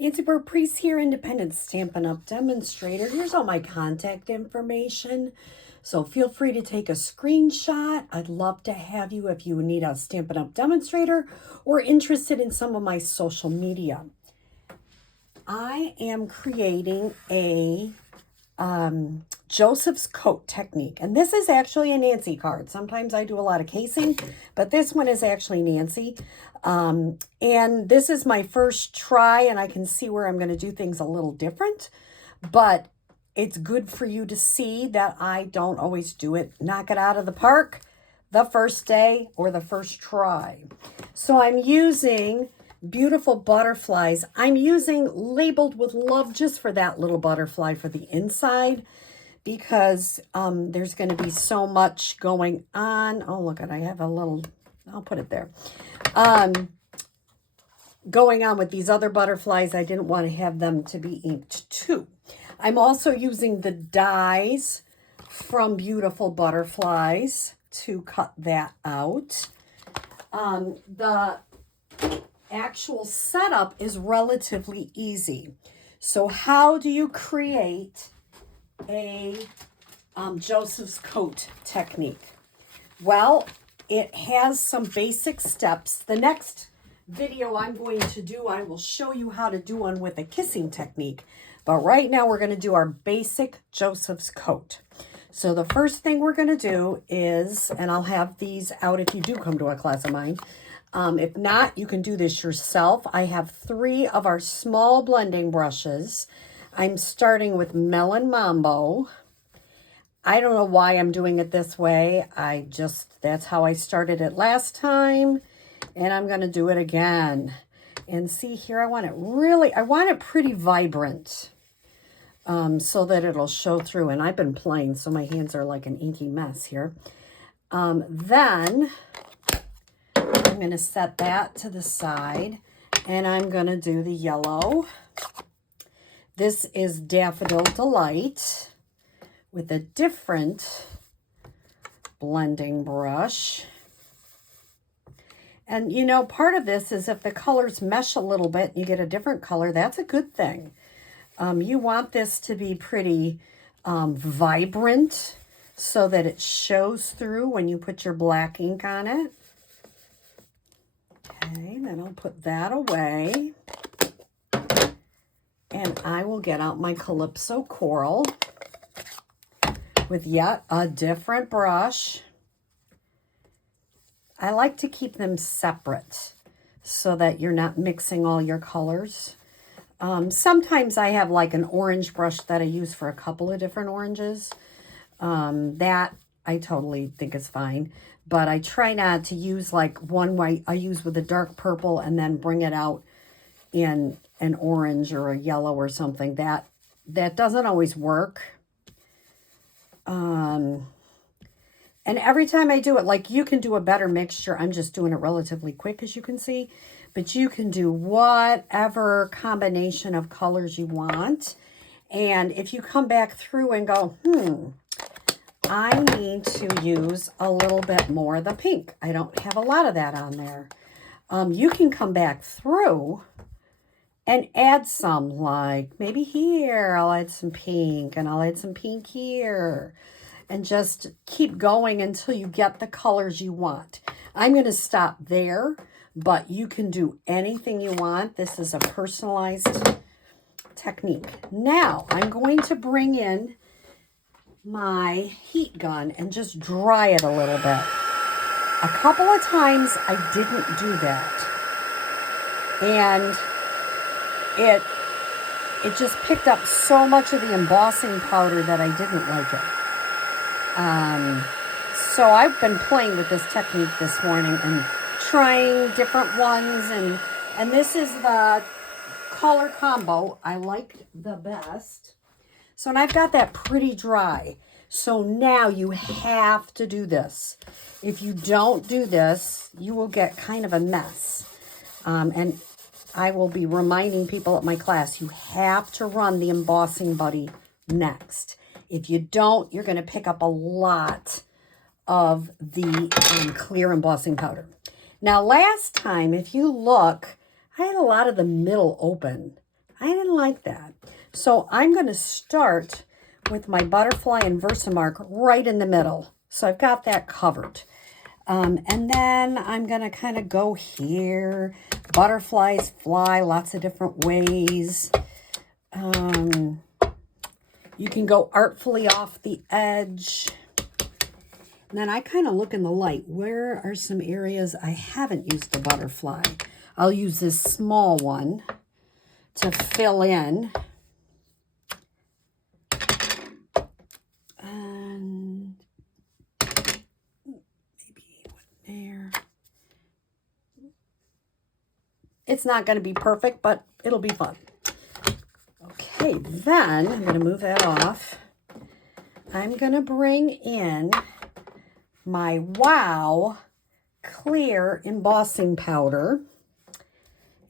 Nancy Burt-Preece here, independent Stampin' Up! Demonstrator. Here's all my contact information. So feel free to take a screenshot. I'd love to have you if you need a Stampin' Up! Demonstrator or interested in some of my social media. I am creating a Joseph's coat technique. And this is actually a Nancy card. Sometimes I do a lot of casing, but this one is actually Nancy. And this is my first try, and I can see where I'm going to do things a little different. But it's good for you to see that I don't always do it, knock it out of the park the first day or the first try. So I'm using beautiful butterflies. I'm using Labeled with Love just for that little butterfly for the inside, because there's going to be so much going on. Oh, look at, I have a little, I'll put it there. Going on with these other butterflies, I didn't want to have them to be inked too. I'm also using the dies from Beautiful Butterflies to cut that out. The actual setup is relatively easy. So how do you create a Joseph's coat technique? Well, it has some basic steps. The next video I'm going to do, I will show you how to do one with a kissing technique. But right now we're going to do our basic Joseph's coat. So the first thing we're going to do is, and I'll have these out if you do come to a class of mine. If not, you can do this yourself. I have 3 of our small blending brushes. I'm starting with Melon Mambo. I don't know why I'm doing it this way. That's how I started it last time. And I'm going to do it again. And see here, I want it pretty vibrant. So that it'll show through. And I've been playing, so my hands are like an inky mess here. Then I'm going to set that to the side, and I'm going to do the yellow. This is Daffodil Delight with a different blending brush. And you know, part of this is if the colors mesh a little bit and you get a different color, that's a good thing. You want this to be pretty vibrant so that it shows through when you put your black ink on it. Okay, then I'll put that away. And I will get out my Calypso Coral with yet a different brush. I like to keep them separate so that you're not mixing all your colors. Sometimes I have like an orange brush that I use for a couple of different oranges. That I totally think is fine. But I try not to use like one white I use with a dark purple and then bring it out in an orange or a yellow or something. That doesn't always work. And every time I do it, like you can do a better mixture. I'm just doing it relatively quick, as you can see. But you can do whatever combination of colors you want. And if you come back through and go, I need to use a little bit more of the pink. I don't have a lot of that on there. You can come back through and add some, like maybe here I'll add some pink, and I'll add some pink here. And just keep going until you get the colors you want. I'm going to stop there, but you can do anything you want. This is a personalized technique. Now, I'm going to bring in my heat gun and just dry it a little bit. A couple of times I didn't do that. And it just picked up so much of the embossing powder that I didn't like it. So I've been playing with this technique this morning and trying different ones, and this is the color combo I liked the best. So, and I've got that pretty dry. So now you have to do this. If you don't do this, you will get kind of a mess. And I will be reminding people at my class, you have to run the embossing buddy next. If you don't, you're going to pick up a lot of the clear embossing powder. Now, last time, if you look, I had a lot of the middle open. I didn't like that. So I'm going to start with my butterfly and Versamark right in the middle. So I've got that covered. And then I'm going to kind of go here. Butterflies fly lots of different ways. You can go artfully off the edge. And then I kind of look in the light. Where are some areas I haven't used the butterfly? I'll use this small one to fill in. And maybe one there. It's not going to be perfect, but it'll be fun. Okay, then I'm going to move that off. I'm going to bring in my Wow clear embossing powder.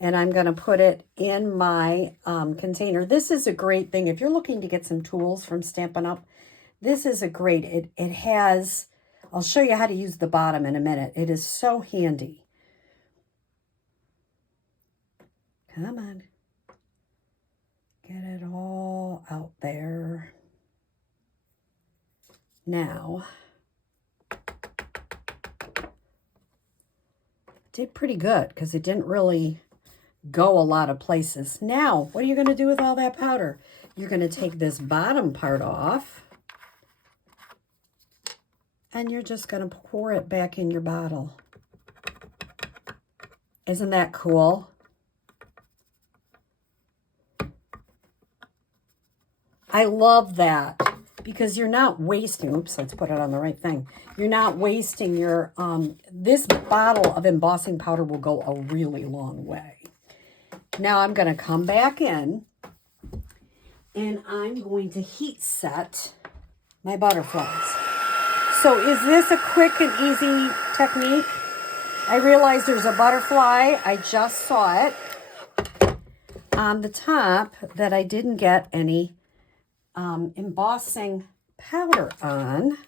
And I'm going to put it in my container. This is a great thing. If you're looking to get some tools from Stampin' Up, this is a great, it has, I'll show you how to use the bottom in a minute. It is so handy. Come on. Get it all out there. Now, did pretty good because it didn't really go a lot of places. Now, what are you going to do with all that powder? You're going to take this bottom part off and you're just going to pour it back in your bottle. Isn't that cool? I love that because you're not wasting, oops, let's put it on the right thing. You're not wasting your, this bottle of embossing powder will go a really long way. Now I'm going to come back in and I'm going to heat set my butterflies. So is this a quick and easy technique? I realize there's a butterfly. I just saw it on the top that I didn't get any embossing powder on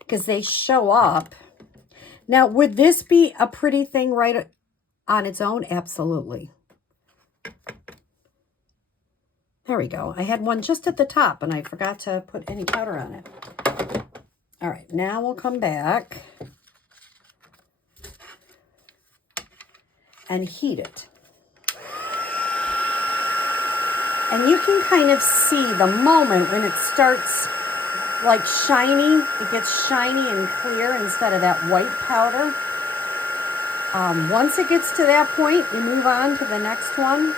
because they show up. Now, would this be a pretty thing right on its own? Absolutely. There we go. I had one just at the top and I forgot to put any powder on it. All right, now we'll come back and heat it. And you can kind of see the moment when it starts like shiny, it gets shiny and clear instead of that white powder. Once it gets to that point, you move on to the next one.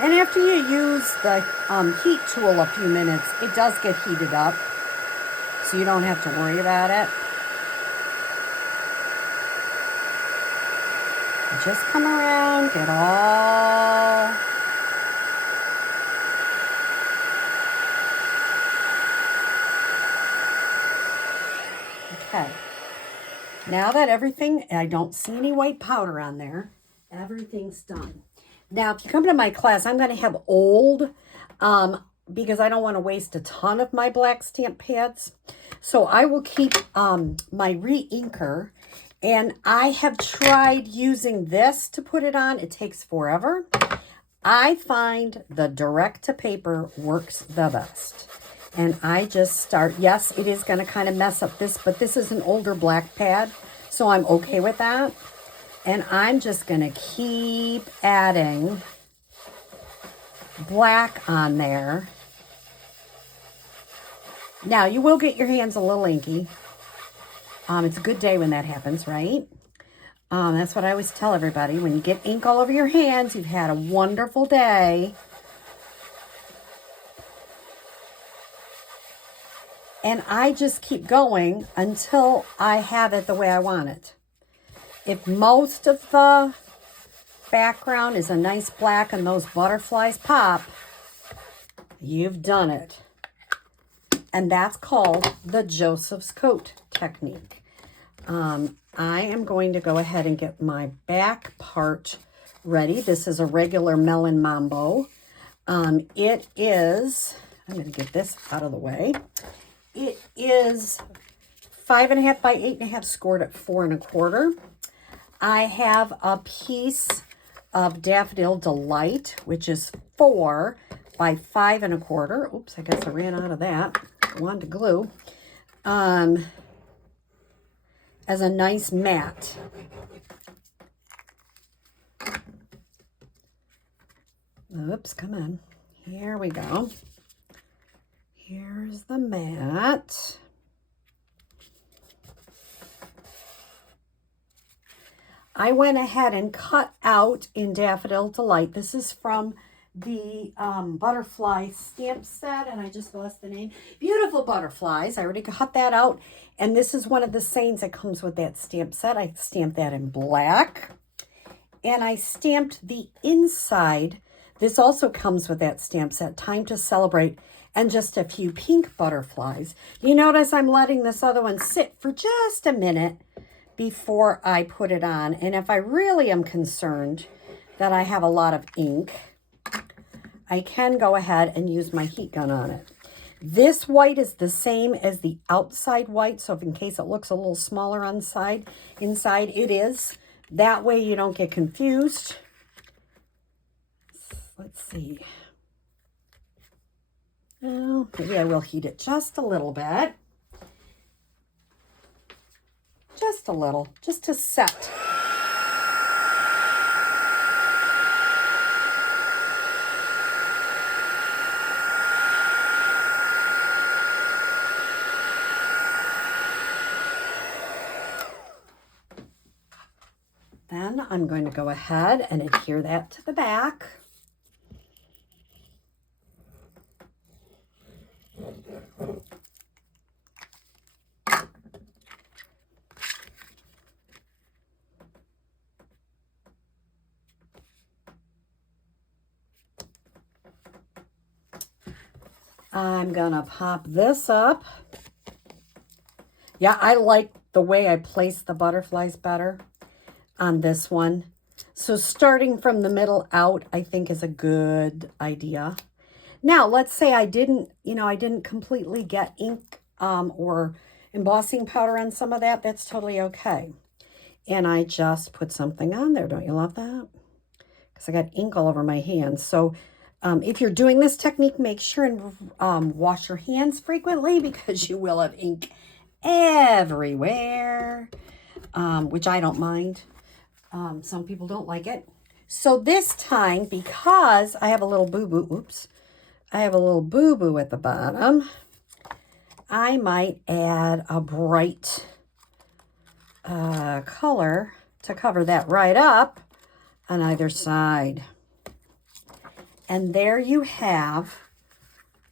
And after you use the heat tool a few minutes, it does get heated up. So you don't have to worry about it. Just come around, get all... Okay. Now that everything, I don't see any white powder on there, everything's done. Now, if you come to my class, I'm going to have old, because I don't want to waste a ton of my black stamp pads. So I will keep my re-inker, and I have tried using this to put it on. It takes forever. I find the direct to paper works the best. And I just start, yes, it is going to kind of mess up this, but this is an older black pad, so I'm okay with that. And I'm just going to keep adding black on there. Now, you will get your hands a little inky. It's a good day when that happens, right? That's what I always tell everybody. When you get ink all over your hands, you've had a wonderful day. And I just keep going until I have it the way I want it. If most of the background is a nice black and those butterflies pop, you've done it. And that's called the Joseph's Coat technique. I am going to go ahead and get my back part ready. This is a regular melon mambo. It is, I'm going to get this out of the way. It is 5.5 by 8.5 scored at 4 1/4. I have a piece of Daffodil Delight, which is 4 by 5 1/4. Oops, I guess I ran out of that. I wanted to glue. As a nice mat. Oops, come on. Here we go. Here's the mat. I went ahead and cut out in Daffodil Delight. This is from the butterfly stamp set, and I just lost the name. Beautiful butterflies. I already cut that out, and this is one of the sayings that comes with that stamp set. I stamped that in black, and I stamped the inside. This also comes with that stamp set, Time to Celebrate, and just a few pink butterflies. You notice I'm letting this other one sit for just a minute before I put it on. And if I really am concerned that I have a lot of ink, I can go ahead and use my heat gun on it. This white is the same as the outside white, so if in case it looks a little smaller inside, it is. That way you don't get confused. Let's see. Oh, maybe I will heat it just a little bit. Just a little, just to set. Then I'm going to go ahead and adhere that to the back. I'm gonna pop this up. Yeah, I like the way I place the butterflies better on this one. So starting from the middle out, I think is a good idea. Now, let's say I didn't completely get ink or embossing powder on some of that. That's totally okay. And I just put something on there. Don't you love that? Because I got ink all over my hands. So if you're doing this technique, make sure and wash your hands frequently because you will have ink everywhere, which I don't mind. Some people don't like it. So this time, because I have a little boo-boo, oops, I have a little boo-boo at the bottom, I might add a bright color to cover that right up on either side. And there you have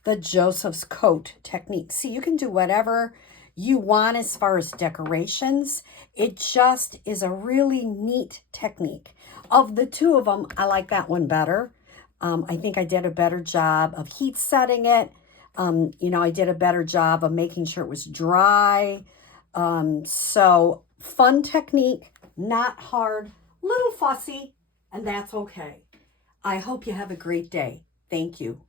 the Joseph's Coat technique. See, you can do whatever you want as far as decorations. It just is a really neat technique. Of the two of them, I like that one better. I think I did a better job of heat setting it. I did a better job of making sure it was dry. So fun technique, not hard, little fussy, and that's okay. I hope you have a great day. Thank you.